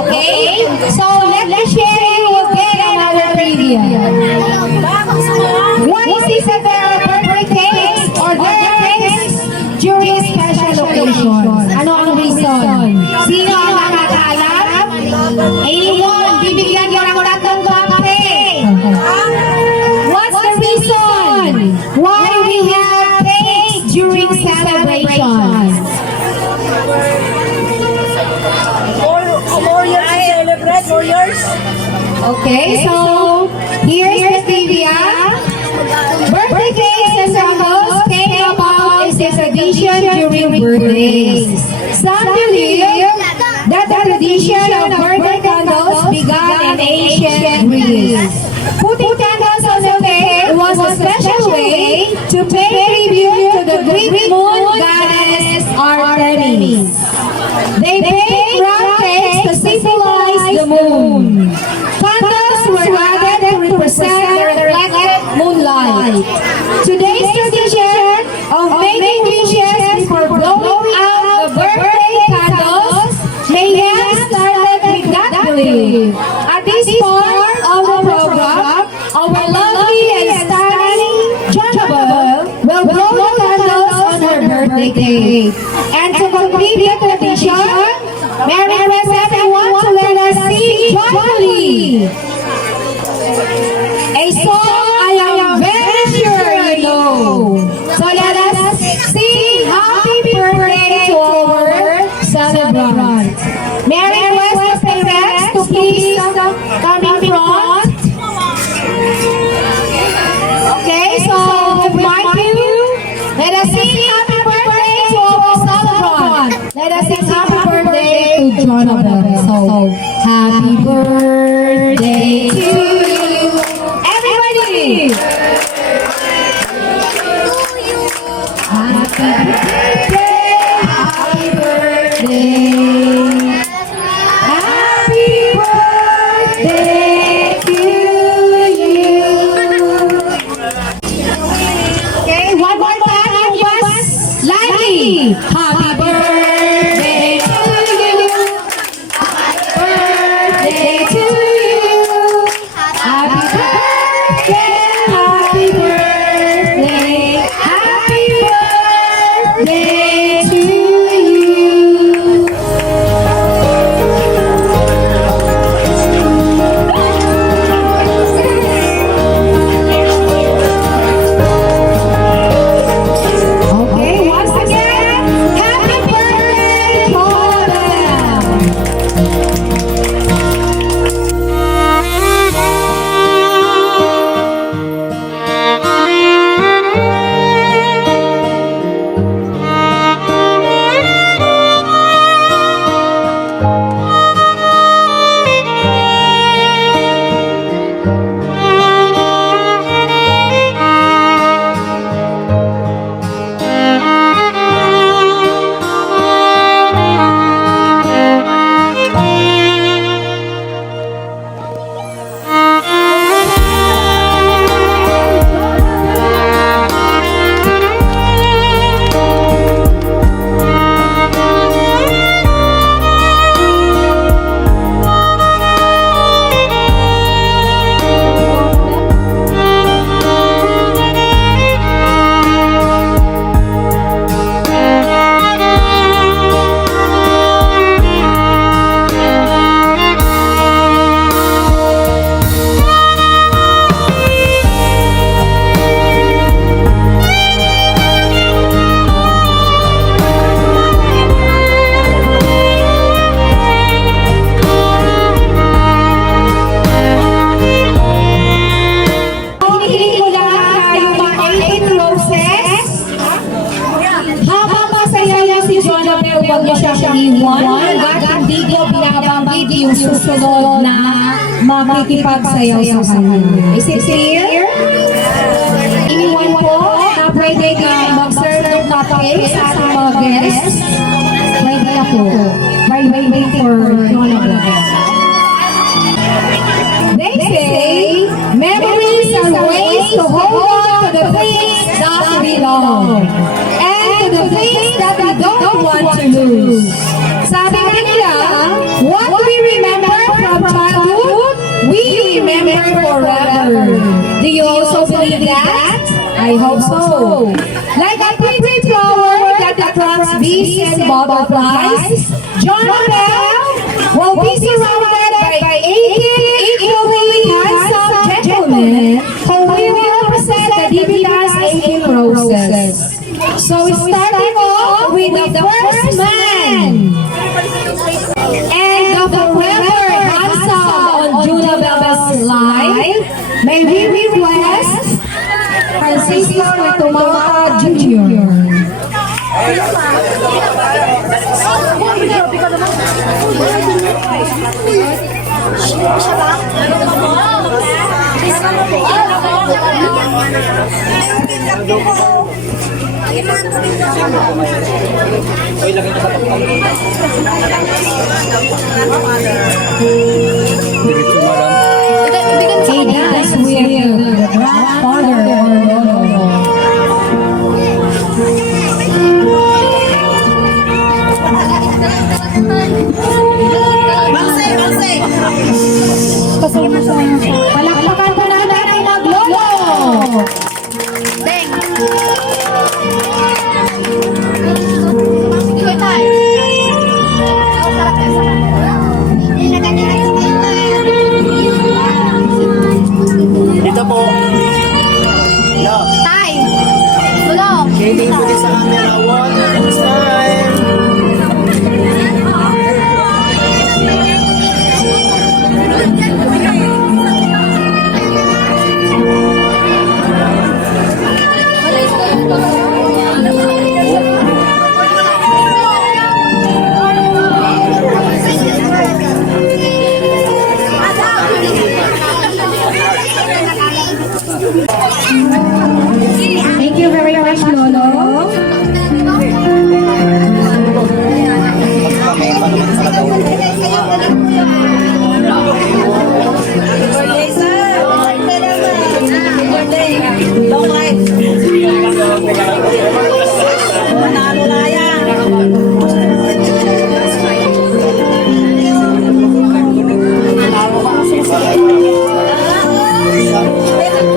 Okay? So, let me share you again our trivia. Why is Isabel birthday cakes or their cakes during special occasions? Ano ang reason? Sino ang nakakaalam? Anyone? Bibigyan ko ng tatlong kape. What's the reason why we have cakes during celebrations? 4 years to celebrate, 4 years. Okay, so here's the trivia. Birthday cakes and candles came about as a tradition during birthdays. Some believe that the tradition of birthday candles began in ancient Greece. Putting candles on the cake was a special way to pay tribute to the Greek moon goddess Artemis. They baked round cakes to symbolize the moon. Candles were added to represent the reflected moonlight. Today's tradition of making wishes before blowing out the birthday candles may have started with that belief. At this part of the program, our lovely and stunning Jhonabel will blow the candles on her birthday cake. And to complete the tradition, may I request everyone to let us sing joyfully a song I am very sure you know. So let us sing happy birthday to our celebrant. May I request the parents to please come in front. Okay, so with my cue, let us sing happy birthday to our celebrant. Let us sing happy birthday to Jhonabel. So, happy birthday to you. Everybody! Happy birthday, happy birthday. Happy birthday to you. Okay, one more time, you guys. Lively. Happy birthday to you. Happy birthday to you. Happy birthday, happy birthday, happy birthday to you. Okay, once again, happy birthday, Jhonabel. Hinihiling ko lang yung mga 18 roses. Habang masaya lang si Jhonabel, huwag niyo siyang iwan. Hanggat hindi ko binabanggit yung susunod na makikipagsayaw sa kanya. Is it clear? Iniwan po na pwede ka mag-serve ng cupcake sa ating mga guests. Pwede ako. While waiting for Jhonabel. They say, memories are ways to hold on to the things that we love and to the things that we don't want to lose. Sabi nila, what we remember forever. Do you also believe that? I hope so. Like a pretty flower that attracts bees and butterflies, Jhonabel will be surrounded by 18 equally handsome gentlemen who will represent the Divina's 18 roses. So starting off with the first man. And the forever handsome on Jhonabel's life, may we request Francisco Tumama Jr. He dance with the grandfather or lolo. Palakpakan po natin ang maglolo. Dito po. No. Tay! Tulong! Shading po din sa camera. 1, smile. Thank you very much, Lolo. Birthday, sir. Birthday. Long life. Manalo na yan.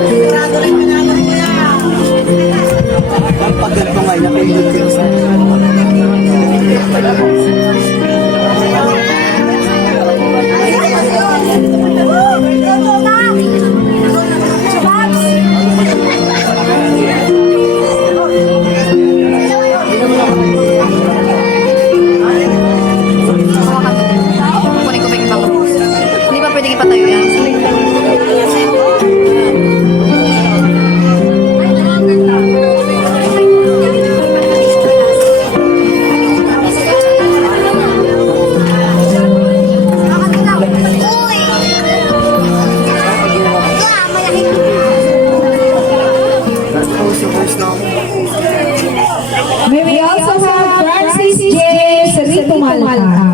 Sigurado rin manalo ko yan. Ang pagkat mo ngayon, napindot ko sa Kunin ko pa yung ibang post. Hindi ba pwedeng ipatayo yan? May we also have Francis James Ritumalta.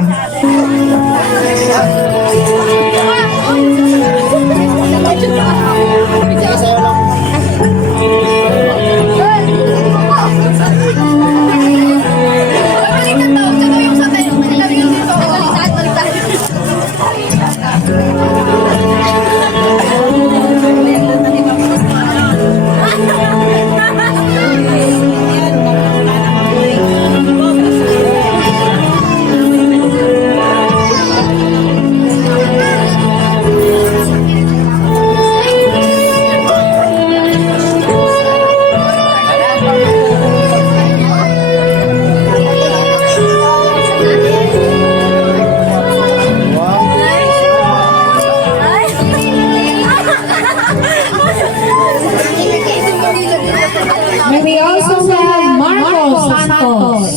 May we also have Marco Santos.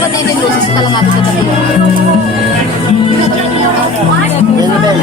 Ba't dito yung lusis ka lang natin sa tabi? Jhonabel.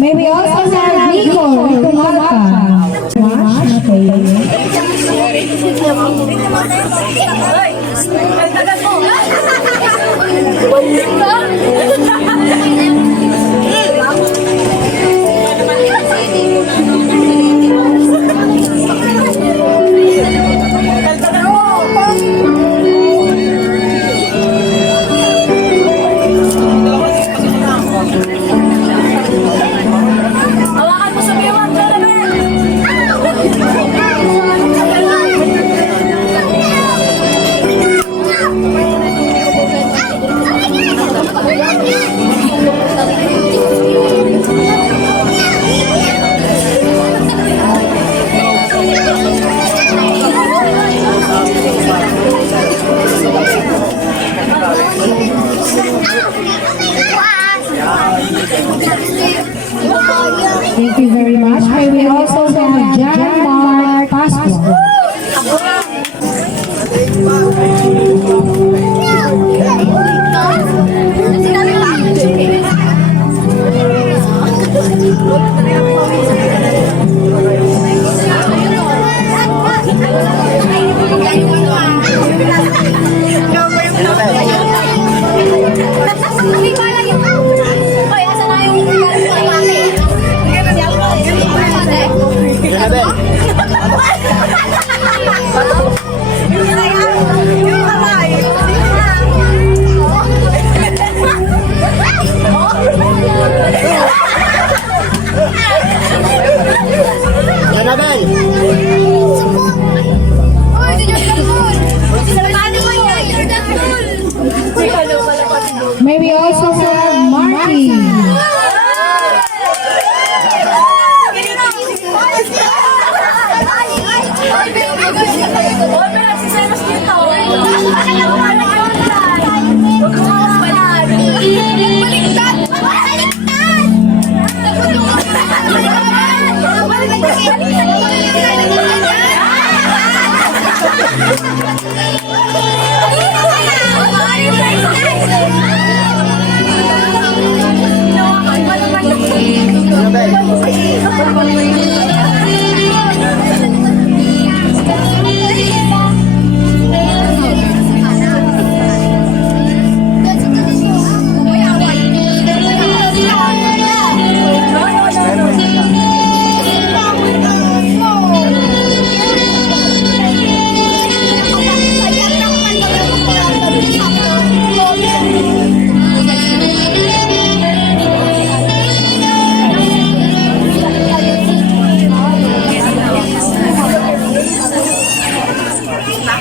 May we also have Nico Marca. Hawakan mo sa biwag, Jhonabel! Thank you very much. May we also have John Mark Passport. Jhonabel. May we also have Marty.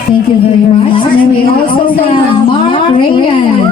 Thank you very much. And we also have Mark Reagan.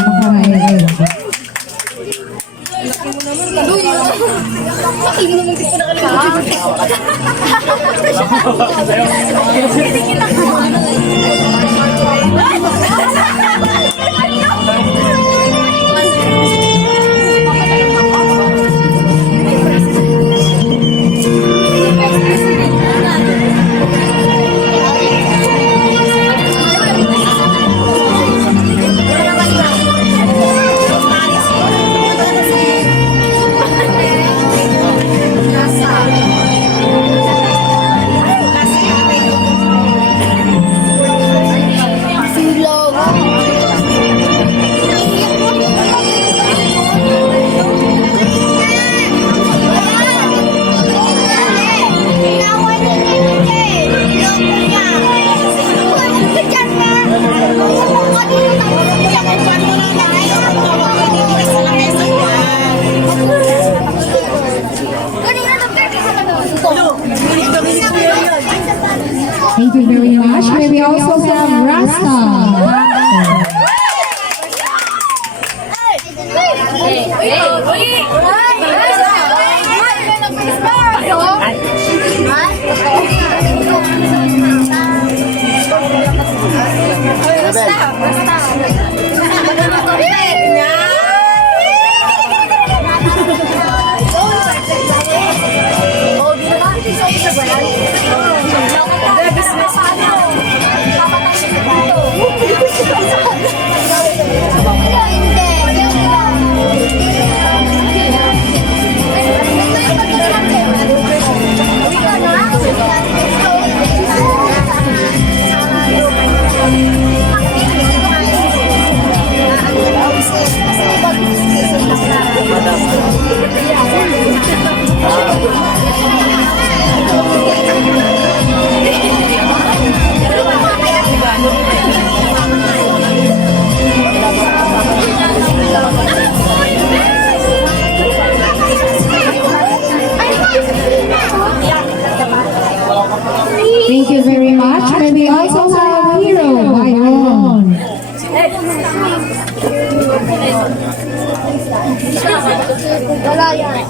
Wala yan.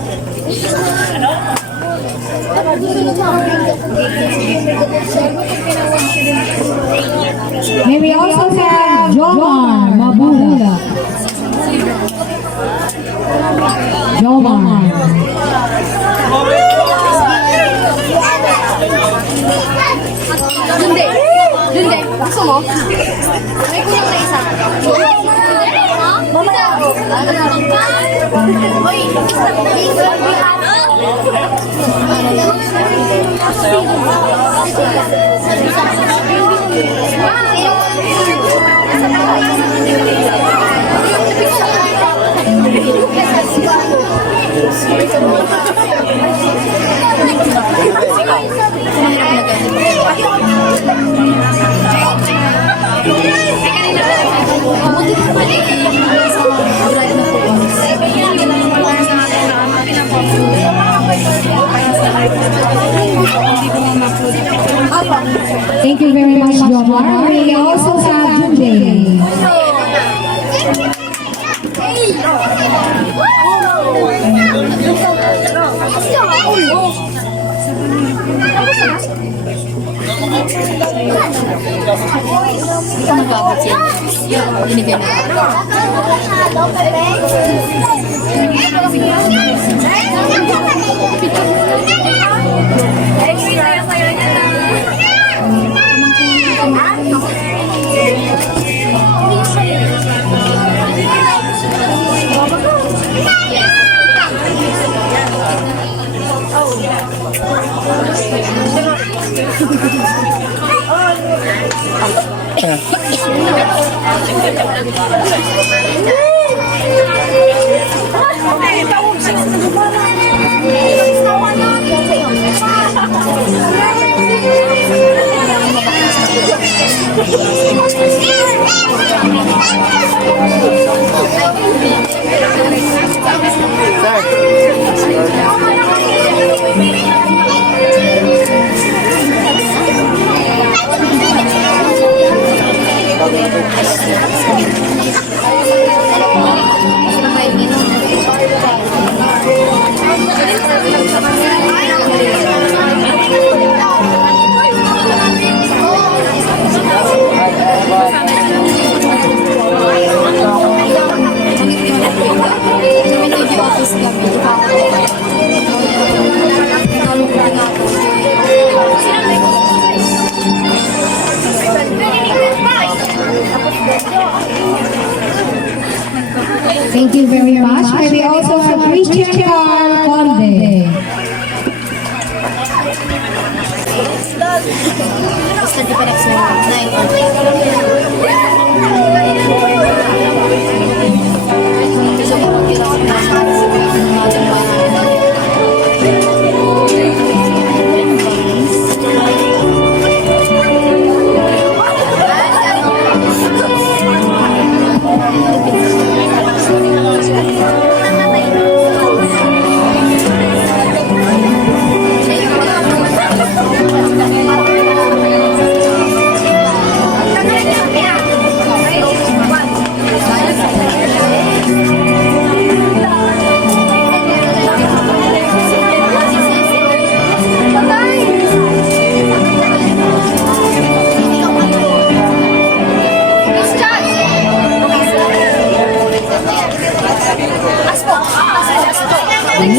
May we also have Jomar Mabula. Jomar. Lunde. Lunde. Gusto mo? May kulang na isa. Thank you very much, Jomar. We also have Jhonabel. Ito magbabat siya. Binigyan na. Thank you very much. And we also have Christian Carl Conde. Study pa next month.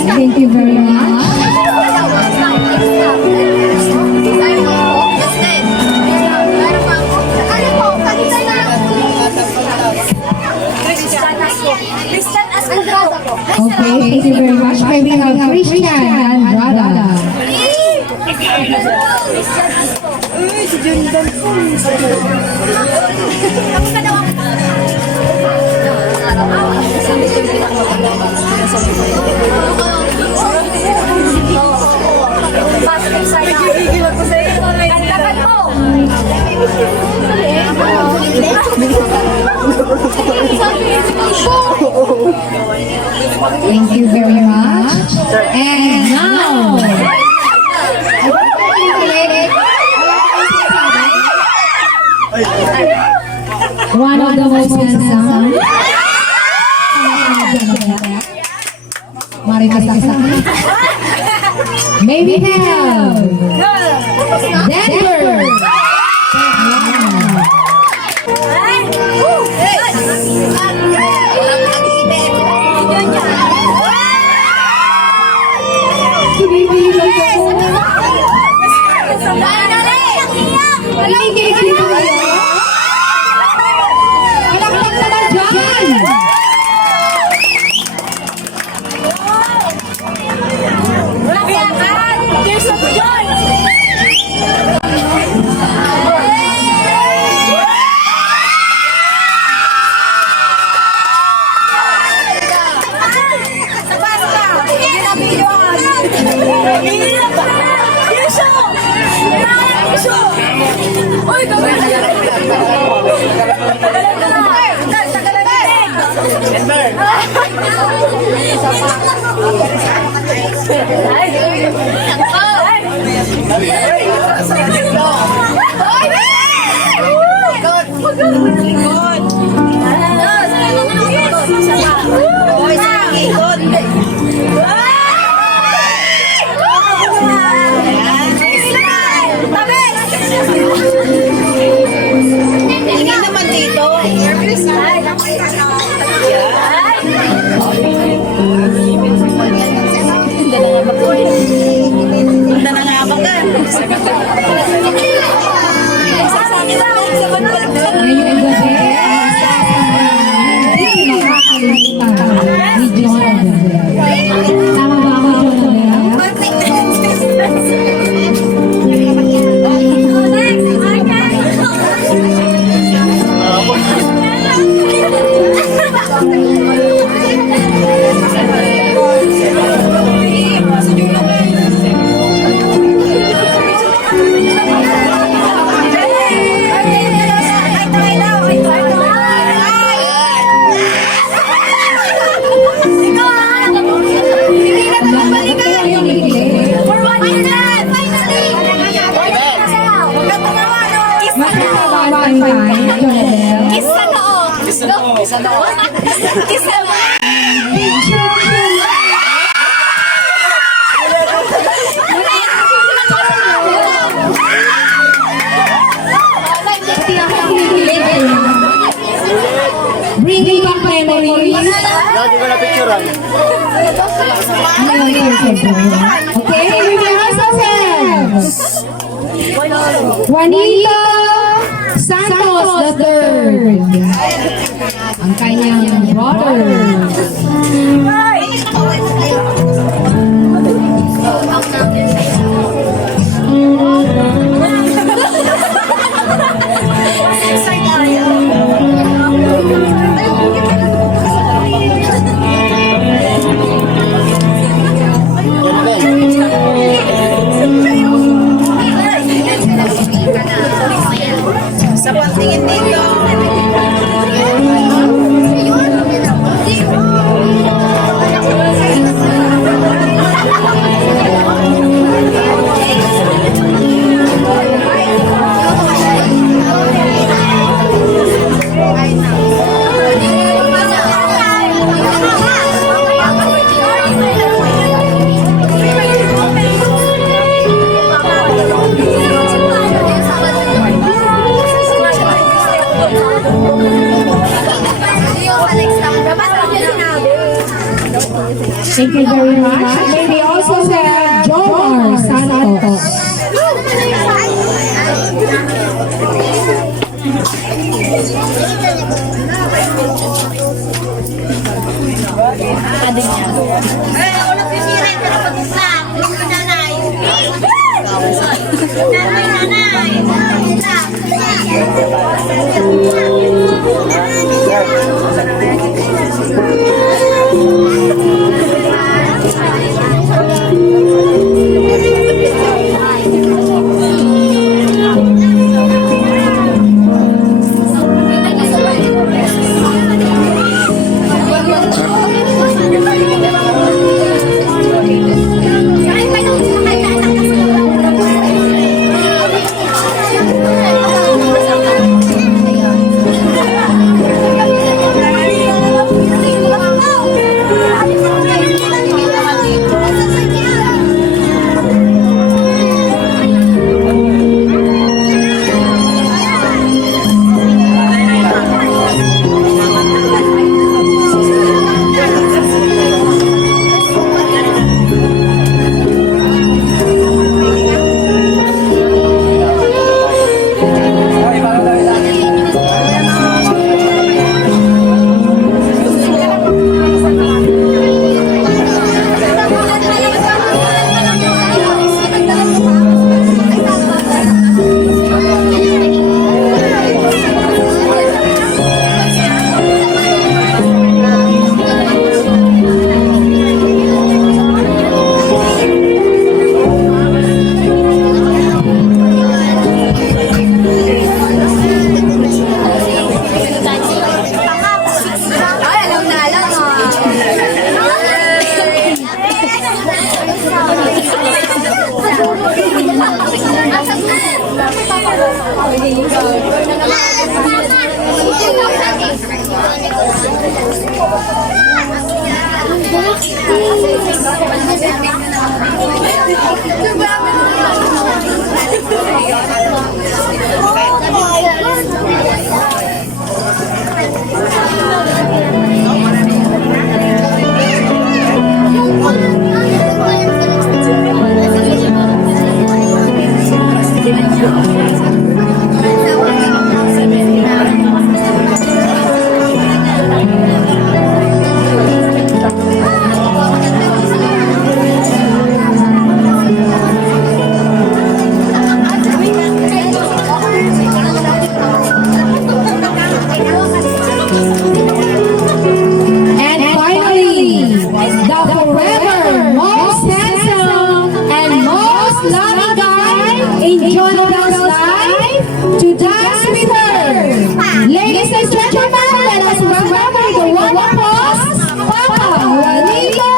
Thank you very much. Okay, thank you very much. May we have Christian Andrada. Thank you very much. And now, one of the most handsome marites sa May we have Denver. Ngayong gabi, hindi makakalimutan ni Jhonabel. Tama ba ako, Jhonabel? Bringing back memories. Dati ko na picturean. Okay, we will also have Juanito Santos III, ang kanyang brother. Sa pagtingin dito. Thank you very much. May we also have Jomar Santos. And finally, the forever most handsome and most loving guy in Jhonabel's life to dance with her. Ladies and gentlemen, let us welcome the wonderful Papa Juanito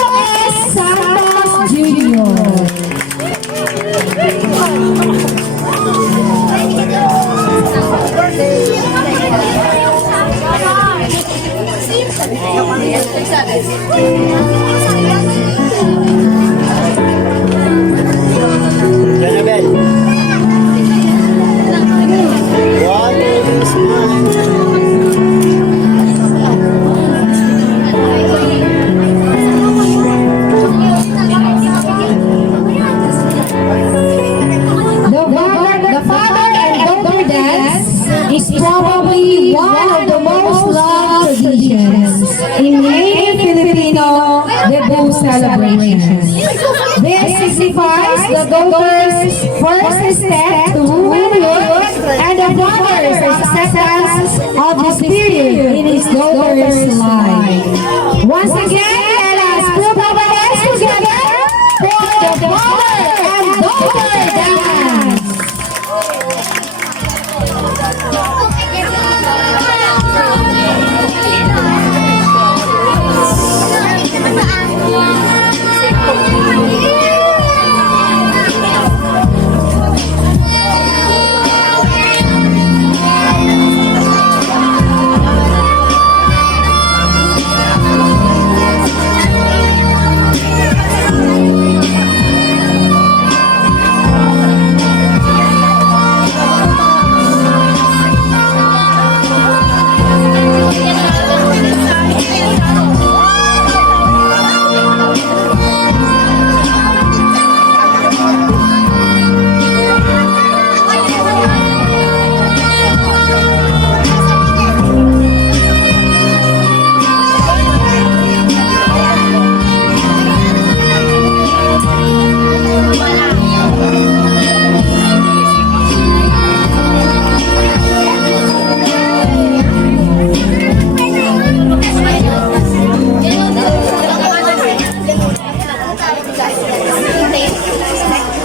S. Santos Jr. Jhonabel. One smile. The father and daughter dance is probably one of the most loved traditions in many Filipino debut celebrations. This signifies the daughter's first step to womanhood and the father's acceptance of this period in his daughter's life. Once again, let us put our hands together for the father and daughter dance.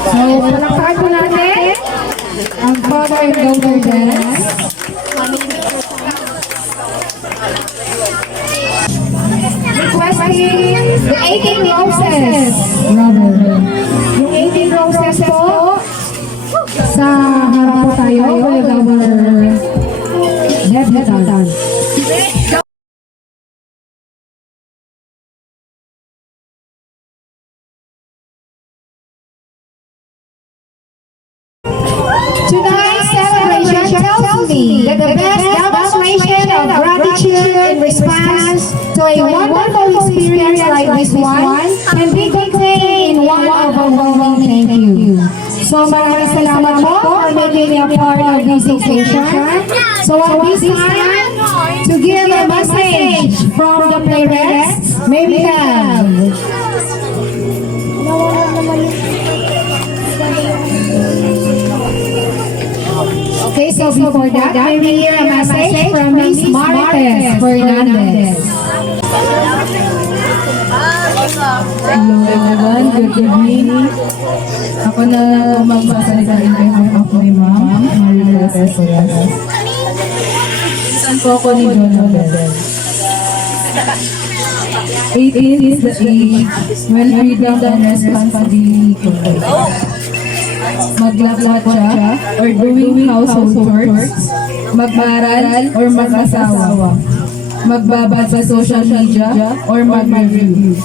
So, palakpakan po natin ang father and daughter dance. Requesting the 18 roses. Brother. Yung 18 roses po, sa harap po tayo with our debutant. Tonight's celebration tells me that the best demonstration of gratitude in response to a wonderful experience like this one can be contained in one overwhelming thank you. So maraming salamat po for making me a part of this occasion. So at this time, to give a message from the parents, may we have okay, so before that, may we hear a message from Miss Marites Fernandez. Hello everyone, good evening. Ako na magsasalita in behalf of my mom, Marites Fernandez. Saan po ako ni Jhonabel. 18 is the age when freedom and responsibility collide. Maglakad siya or doing household chores, mag-aral or mag-asawa. magbabad sa social media, or mag-review.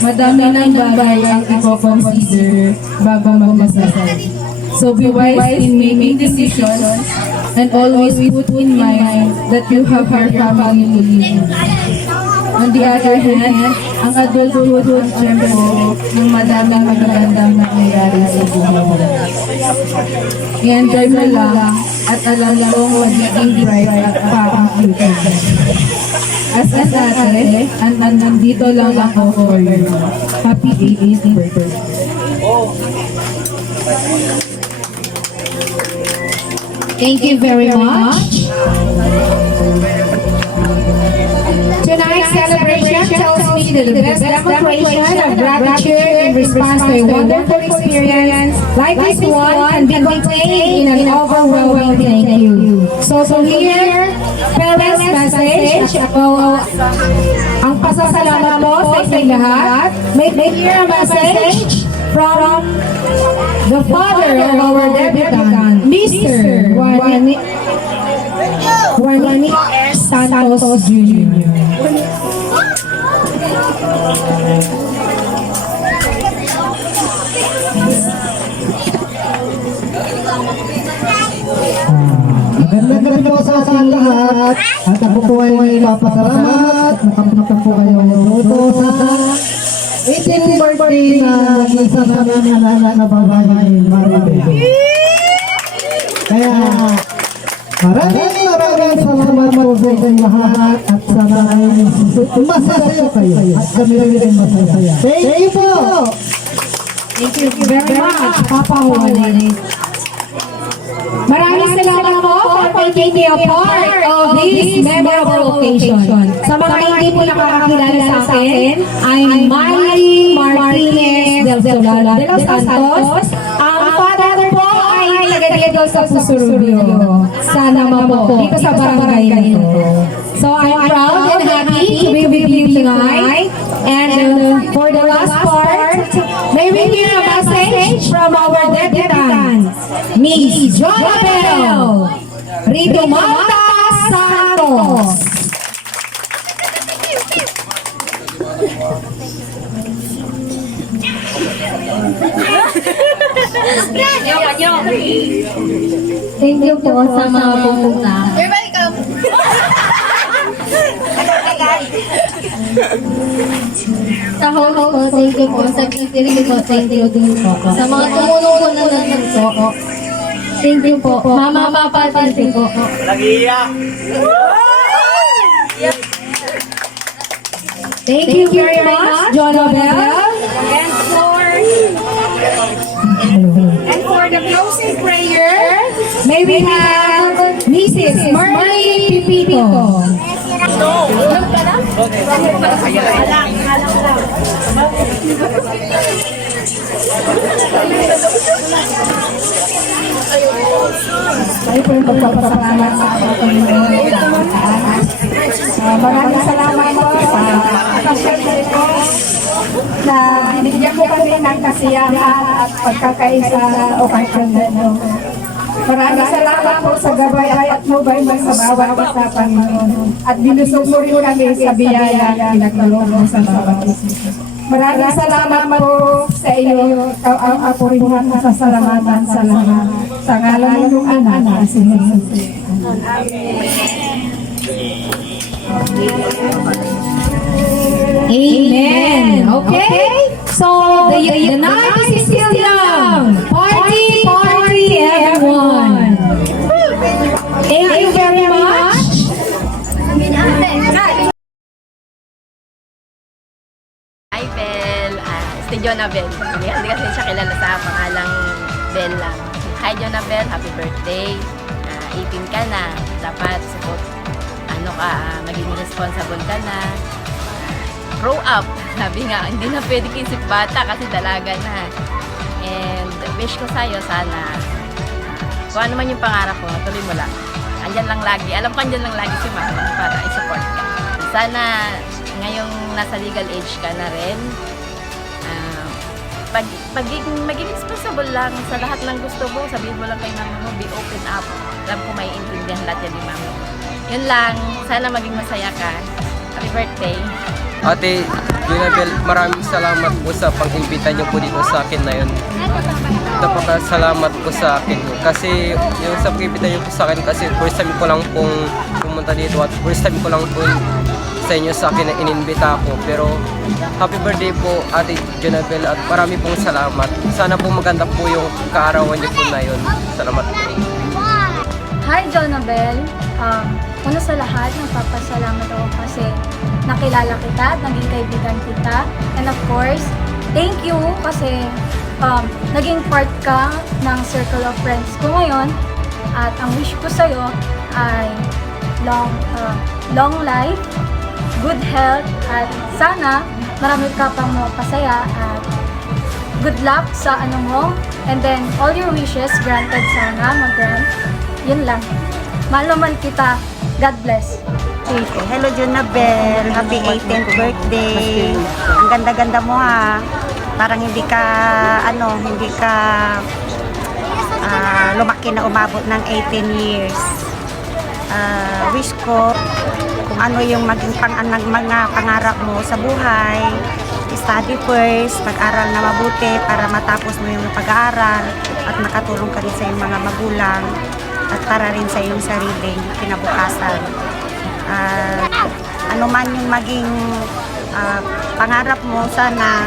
Madami ng bagay ang i-consider bago mag-decide. So be wise in making decisions and always put in mind that you have your family to live. On the other hand, ang adulthood ang tempo ng madaming magagandang nangyayari sa buhay. I-enjoy mo lang at alam kong magiging bright at pa ang future. As an ate, nandito lang ako for you. Happy 18th birthday. Thank you very much. Tonight's celebration tells me that the best demonstration of gratitude in response to a wonderful experience like this one can be contained in an overwhelming thank you. So here, parents' message. Ang pasasalamat po sa inyong lahat. May here a message from the father of our debutant, Mr. Juanito Santos Jr. Magandang gabi po sa ating lahat. At ako po ay papasalamat. Nakapunta po kayo dito sa 18th birthday na nag-isa sa mga anak na babae, Maribel. Kaya maraming salamat po sa inyong lahat at sana ay masaya kayo at kami rin masaya. Thank you po! Thank you very much, Papa Juan. Maraming salamat po for taking me a part of this memorable occasion. Sa mga hindi po nakakakilala sa akin, I'm Miley Martinez del Santos. Ang father po ay nagdadito sa Pusurubio. Sana po dito sa barangay nito. So I'm proud and happy to be with you tonight. And for the last part, may we hear a message from our debutant, Miss Jhonabel Santos. Thank you po sa mga pumunta. You're welcome. Sa host po, thank you po. Sa kikinig po, thank you din po. Sa mga tumulong po na nandun po, thank you po. Mama, Papa, thank you po. Thank you very much, Jhonabel. And for the closing prayer, may we have Mrs. Marley Pipito. Tayo po yung pagpapasalamat sa Panginoon. Maraming salamat po sa kasyalan po na binigyan mo kami ng kasiyahan at pagkakaisa o kahit Maraming salamat po sa gabay at mobile mo sa bawat isa, Panginoon. At binusog mo rin kami sa biyaya na pinagkaloob mo sa bawat isa. Maraming salamat po sa iyo. Ang ako rin ang masasalamatan sa lahat. Sa ngalan ng anak na si Jesus. Amen. Okay? So, the night is still young. Party, everyone. Thank you very much. Hi, Bel. Si Jhonabel. Hindi kasi siya kilala sa pangalang Bel lang. Hi, Jhonabel. Happy birthday. 18 ka na. Dapat support. Maging responsible ka na. Grow up. Sabi nga, hindi na pwede kisip bata kasi dalaga na. And wish ko sa'yo, sana kung ano man yung pangarap ko, tuloy mo lang. Andyan lang lagi. Alam ko andyan lang lagi si Mama para i-support ka. Sana ngayong nasa legal age ka na rin, maging responsible lang sa lahat ng gusto mo. Sabihin mo lang kay Mama mo, be open up. Alam ko may intindihan lahat yan ni Mama mo. Yun lang, sana maging masaya ka. Happy birthday. Ate Jhonabel, maraming salamat po sa pag-imbita niyo po dito sa akin na yun. Napakasalamat po sa akin. Kasi yung sa pag-imbita niyo po sa akin, kasi first time ko lang pong pumunta dito at first time ko lang po sa inyo sa akin na inimbita ako. Pero happy birthday po Ate Jhonabel at marami pong salamat. Sana po maganda po yung kaarawan niyo po na yun. Salamat po. Hi, Jhonabel. Una sa lahat, nagpapasalamat ako kasi nakilala kita at naging kaibigan kita. And of course, thank you kasi naging part ka ng circle of friends ko ngayon. At ang wish ko sa'yo ay long life, good health, at sana marami ka pang mapasaya at good luck sa ano mo. And then, all your wishes granted sana, mag-grant. Yun lang. Mahal naman kita. God bless. Hello Jhonabel, happy 18th birthday. Ang ganda-ganda mo ha. Parang hindi ka lumaki na umabot ng 18 years. Wish ko kung ano yung maging mga pangarap mo sa buhay. Study first, mag-aral na mabuti para matapos mo yung pag-aaral at makatulong ka rin sa iyong mga magulang at para rin sa iyong sariling kinabukasan. Ano man yung maging pangarap mo, sana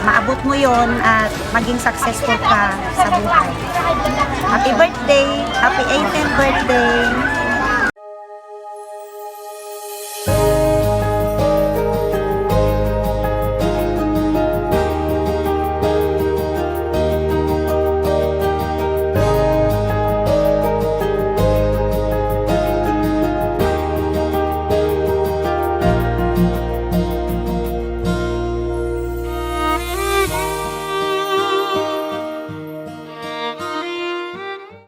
maabot mo yon at maging successful ka sa buhay. Happy birthday! Happy 18th birthday!